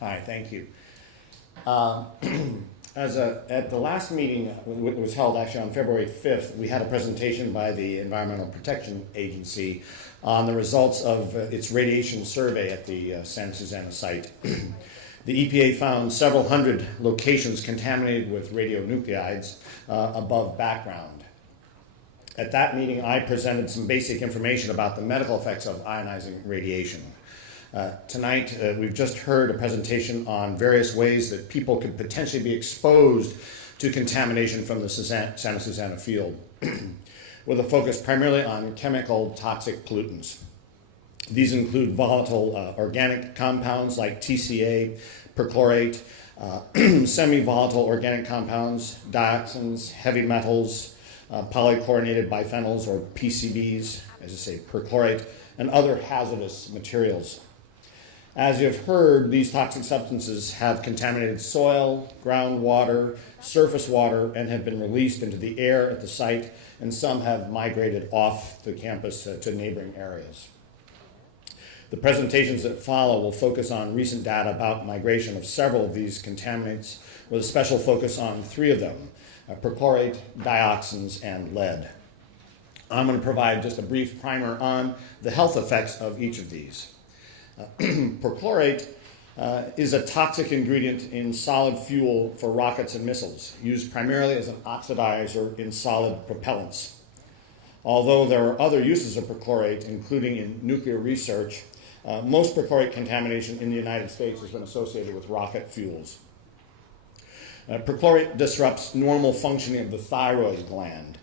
Hi, thank you. At the last meeting, it was held actually on February 5th, we had a presentation by the Environmental Protection Agency on the results of its radiation survey at the San Susana site. The EPA found several hundred locations contaminated with radionuclides above background. At that meeting, I presented some basic information about the medical effects of ionizing radiation. Tonight, we've just heard a presentation on various ways that people could potentially be exposed to contamination from the Santa Susana field, with a focus primarily on chemical toxic pollutants. These include volatile organic compounds like TCA, perchlorate, semi-volatile organic compounds, dioxins, heavy metals, polychlorinated biphenyls or PCBs, as I say, perchlorate, and other hazardous materials. As you've heard, these toxic substances have contaminated soil, groundwater, surface water, and have been released into the air at the site, and some have migrated off the campus to neighboring areas. The presentations that follow will focus on recent data about migration of several of these contaminants, with a special focus on three of them, perchlorate, dioxins, and lead. I'm going to provide just a brief primer on the health effects of each of these. Perchlorate is a toxic ingredient in solid fuel for rockets and missiles, used primarily as an oxidizer in solid propellants. Although there are other uses of perchlorate, including in nuclear research, most perchlorate contamination in the United States has been associated with rocket fuels. Perchlorate disrupts normal functioning of the thyroid gland,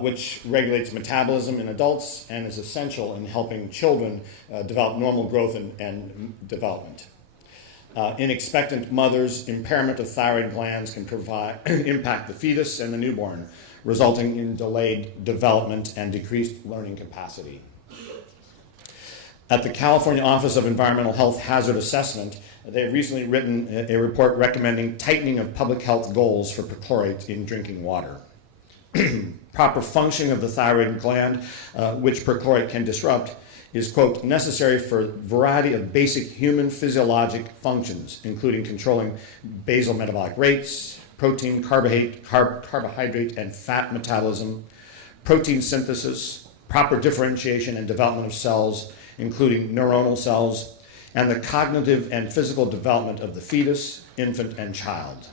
which regulates metabolism in adults and is essential in helping children develop normal growth and development. In expectant mothers, impairment of thyroid glands can impact the fetus and the newborn, resulting in delayed development and decreased learning capacity. At the California Office of Environmental Health Hazard Assessment, they have recently written a report recommending tightening of public health goals for perchlorate in drinking water. Proper functioning of the thyroid gland, which perchlorate can disrupt, is, quote, necessary for a variety of basic human physiologic functions, including controlling basal metabolic rates, protein, carbohydrate, and fat metabolism, protein synthesis, proper differentiation and development of cells, including neuronal cells, and the cognitive and physical development of the fetus, infant, and child.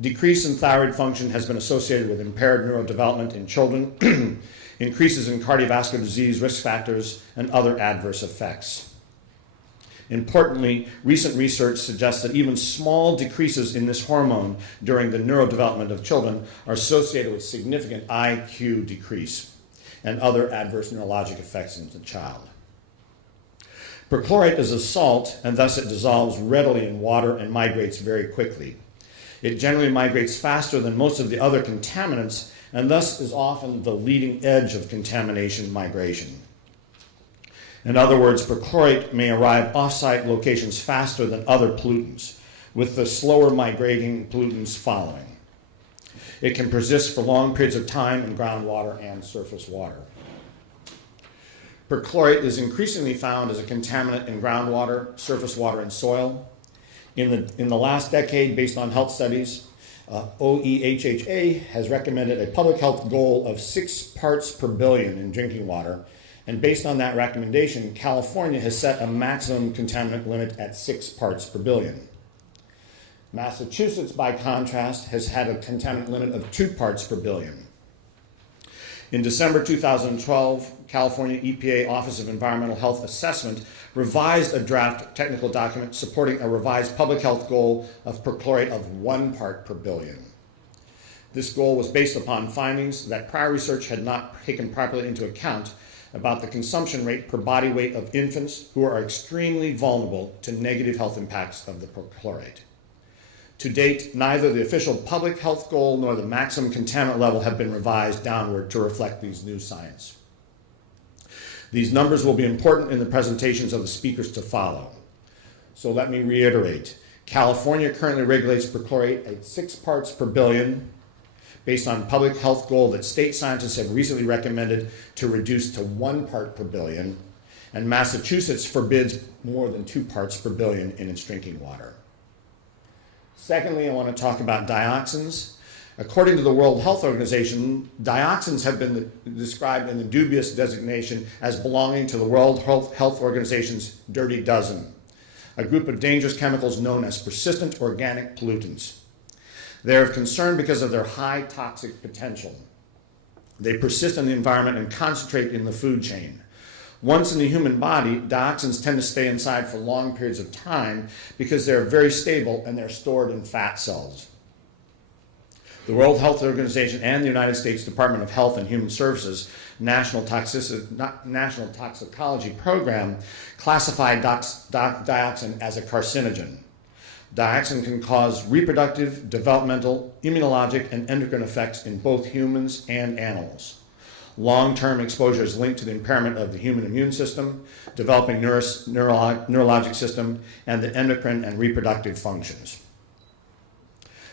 Decrease in thyroid function has been associated with impaired neurodevelopment in children, increases in cardiovascular disease risk factors, and other adverse effects. Importantly, recent research suggests that even small decreases in this hormone during the neurodevelopment of children are associated with significant IQ decrease and other adverse neurologic effects in the child. Perchlorate is a salt, and thus it dissolves readily in water and migrates very quickly. It generally migrates faster than most of the other contaminants, and thus is often the leading edge of contamination migration. In other words, perchlorate may arrive off-site locations faster than other pollutants, with the slower migrating pollutants following. It can persist for long periods of time in groundwater and surface water. Perchlorate is increasingly found as a contaminant in groundwater, surface water, and soil. In the last decade, based on health studies, OEHHA has recommended a public health goal of 6 parts per billion in drinking water, and based on that recommendation, California has set a maximum contaminant limit at 6 parts per billion. Massachusetts, by contrast, has had a contaminant limit of 2 parts per billion. In December 2012, California EPA Office of Environmental Health Assessment revised a draft technical document supporting a revised public health goal of perchlorate of 1 part per billion. This goal was based upon findings that prior research had not taken properly into account about the consumption rate per body weight of infants who are extremely vulnerable to negative health impacts of the perchlorate. To date, neither the official public health goal nor the maximum contaminant level have been revised downward to reflect these new science. These numbers will be important in the presentations of the speakers to follow. So let me reiterate. California currently regulates perchlorate at 6 parts per billion based on public health goal that state scientists have recently recommended to reduce to 1 part per billion, And Massachusetts forbids more than 2 parts per billion in its drinking water. Secondly, I want to talk about dioxins. According to the World Health Organization, dioxins have been described in the dubious designation as belonging to the World Health Organization's dirty dozen, a group of dangerous chemicals known as persistent organic pollutants. They are of concern because of their high toxic potential. They persist in the environment and concentrate in the food chain. Once in the human body, dioxins tend to stay inside for long periods of time because they're very stable and they're stored in fat cells. The World Health Organization and the United States Department of Health and Human Services National Toxicology Program classify dioxin as a carcinogen. Dioxin can cause reproductive, developmental, immunologic, and endocrine effects in both humans and animals. Long-term exposure is linked to the impairment of the human immune system, developing neurologic system, and the endocrine and reproductive functions.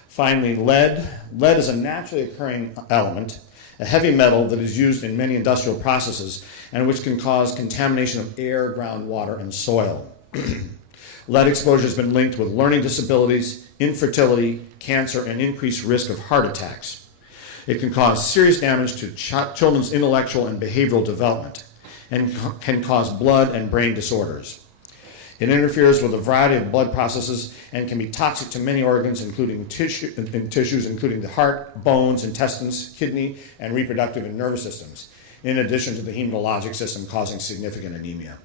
Finally, lead. Lead is a naturally occurring element, a heavy metal that is used in many industrial processes and which can cause contamination of air, groundwater, and soil. Lead exposure has been linked with learning disabilities, infertility, cancer, and increased risk of heart attacks. It can cause serious damage to children's intellectual and behavioral development and can cause blood and brain disorders. It interferes with a variety of blood processes and can be toxic to many organs, including tissues, including the heart, bones, intestines, kidney, and reproductive and nervous systems, in addition to the hematologic system, causing significant anemia.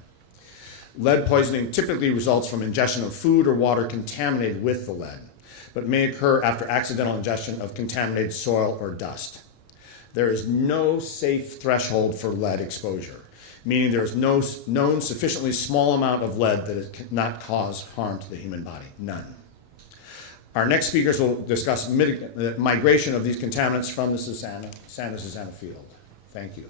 Lead poisoning typically results from ingestion of food or water contaminated with the lead, but may occur after accidental ingestion of contaminated soil or dust. There is no safe threshold for lead exposure, meaning there is no known sufficiently small amount of lead that it cannot cause harm to the human body, none. Our next speakers will discuss the migration of these contaminants from the Santa Susana field. Thank you.